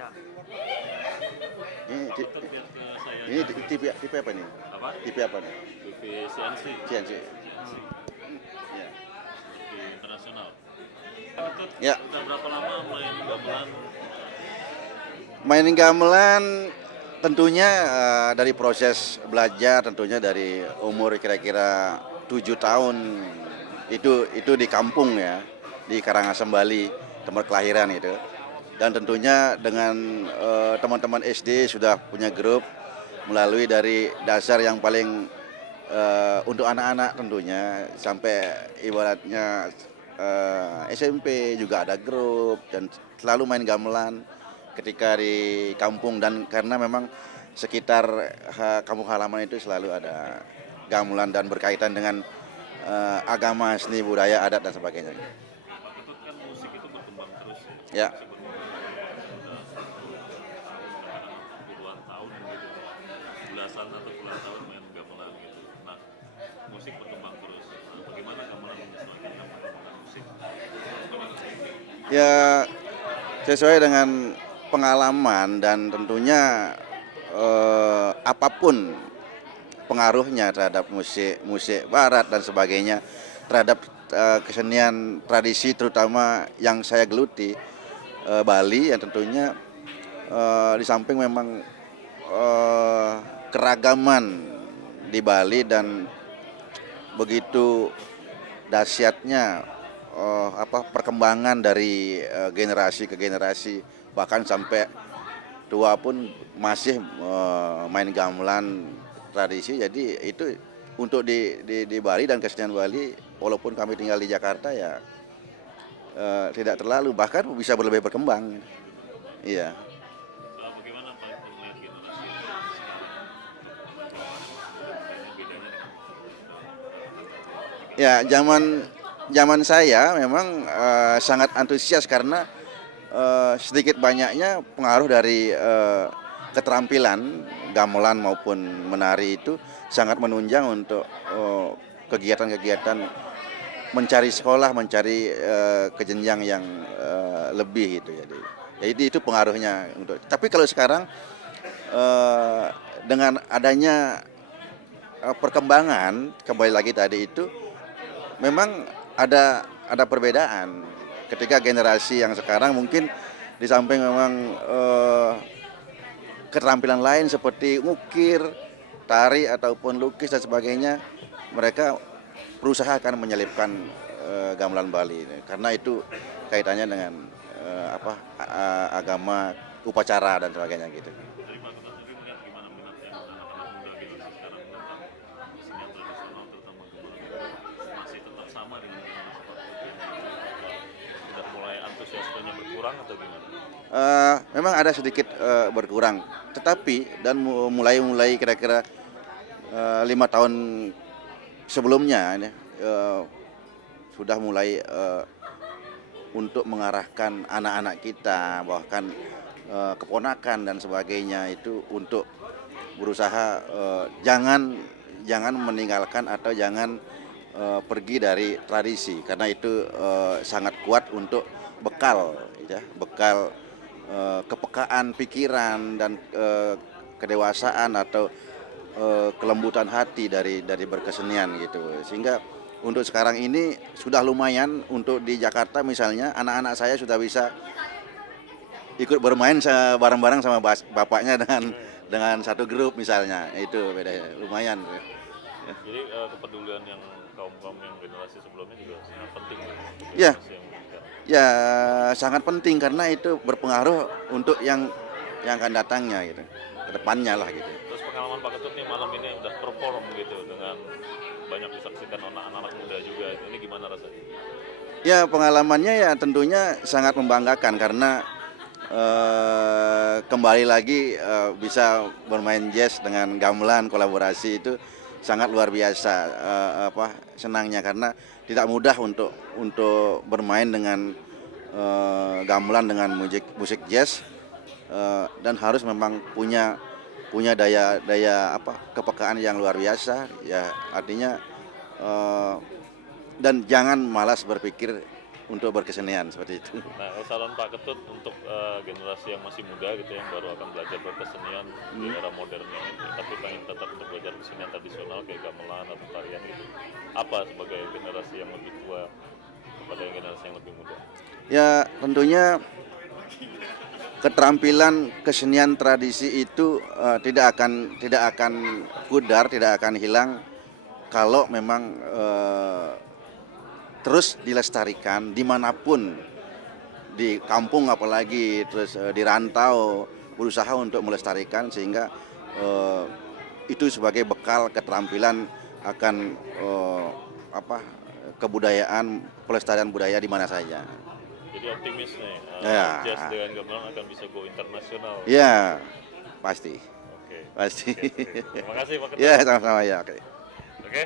Ya. Ini Untuk biar ke saya ini TV apa nih? apa? TV apa nih? TV CNC CNC. Hmm. Ya. TV internasional. Ketut Ya. udah berapa lama main gamelan? Mainin gamelan tentunya dari proses belajar, tentunya dari umur kira-kira 7 tahun itu di kampung ya, di Karangasem Bali, tempat kelahiran itu. Dan tentunya dengan teman-teman SD sudah punya grup melalui dari dasar yang paling untuk anak-anak tentunya sampai ibaratnya SMP juga ada grup dan selalu main gamelan ketika di kampung, dan karena memang sekitar kampung halaman itu selalu ada gamelan dan berkaitan dengan agama, seni, budaya, adat dan sebagainya. Pak Ketut kan musik itu berkembang terus Ya. ya. Musik berkembang udah puluhan tahun gitu. Belasan atau puluhan tahun main gamelan gitu. Nah, musik berkembang terus. Nah, bagaimana gamelan menyesuaikan dengan musik? Ya, sesuai dengan pengalaman dan tentunya apapun pengaruhnya terhadap musik barat dan sebagainya, terhadap kesenian tradisi terutama yang saya geluti, Bali, yang tentunya di samping memang keragaman di Bali dan begitu dahsyatnya perkembangan dari generasi ke generasi, bahkan sampai tua pun masih main gamelan tradisi. Jadi itu untuk di Bali dan kesenian Bali, walaupun kami tinggal di Jakarta ya tidak terlalu, bahkan bisa lebih berkembang. Iya. Bagaimana Pak Ketut melihat generasi sekarang untuk pemain bedanya dengan Ya, zaman saya memang sangat antusias karena sedikit banyaknya pengaruh dari keterampilan gamelan maupun menari itu sangat menunjang untuk kegiatan-kegiatan mencari sekolah, mencari ke jenjang yang lebih gitu. Jadi itu pengaruhnya untuk. Tapi kalau sekarang dengan adanya perkembangan, kembali lagi tadi itu, memang ada perbedaan ketika generasi yang sekarang mungkin di samping memang keterampilan lain seperti ngukir, tari ataupun lukis dan sebagainya, mereka berusaha akan menyelipkan gamelan Bali karena itu kaitannya dengan agama, upacara dan sebagainya gitu. dari Pak Ketut sendiri melihat gimana minatnya anak-anak muda generasi sekarang tentang kesenian tradisional terutama gamelan masih tetap sama dengan generasi Pak Ketut? Sudah mulai antusiasmenya berkurang atau gimana? Memang ada sedikit berkurang, tetapi dan mulai kira-kira 5 tahun sebelumnya ini, sudah mulai untuk mengarahkan anak-anak kita, bahkan keponakan dan sebagainya itu untuk berusaha jangan meninggalkan atau jangan pergi dari tradisi, karena itu sangat kuat untuk bekal kepekaan pikiran dan kedewasaan atau kelembutan hati dari berkesenian gitu. Sehingga untuk sekarang ini sudah lumayan untuk di Jakarta misalnya, anak-anak saya sudah bisa ikut bermain bareng-bareng sama bapaknya dengan satu grup misalnya. Itu bedanya, lumayan. Jadi kepedulian yang kaum yang generasi sebelumnya juga sangat penting ya untuk Ya. generasi yang muda. Ya, sangat penting karena itu berpengaruh untuk yang akan datangnya gitu, ke depannya lah gitu. Terus pengalaman Pak Ketut nih malam ini udah perform gitu dengan banyak disaksikan anak-anak muda juga. Ini gimana rasanya? Ya, pengalamannya ya tentunya sangat membanggakan karena kembali lagi bisa bermain jazz dengan gamelan, kolaborasi itu sangat luar biasa, senangnya karena tidak mudah untuk bermain dengan gamelan dengan musik jazz, dan harus memang punya daya kepekaan yang luar biasa ya, artinya dan jangan malas berpikir untuk berkesenian seperti itu. Nah, saran Pak Ketut untuk generasi yang masih muda gitu yang baru akan belajar berkesenian di era modern ini, tapi pengen tetap untuk belajar kesenian tradisional kayak gamelan atau tarian gitu. Apa sebagai generasi yang lebih tua kepada yang generasi yang lebih muda? Ya tentunya keterampilan kesenian tradisi itu tidak akan pudar, tidak akan hilang kalau memang terus dilestarikan dimanapun, di kampung apalagi, terus di rantau, berusaha untuk melestarikan sehingga itu sebagai bekal keterampilan akan kebudayaan, pelestarian budaya di mana saja. Jadi optimis nih, Ya. jazz dengan gamelan akan bisa go internasional. Ya, pasti. Oke. Pasti. Terima kasih Pak Ketut. Ya, sama-sama ya. Oke. Oke.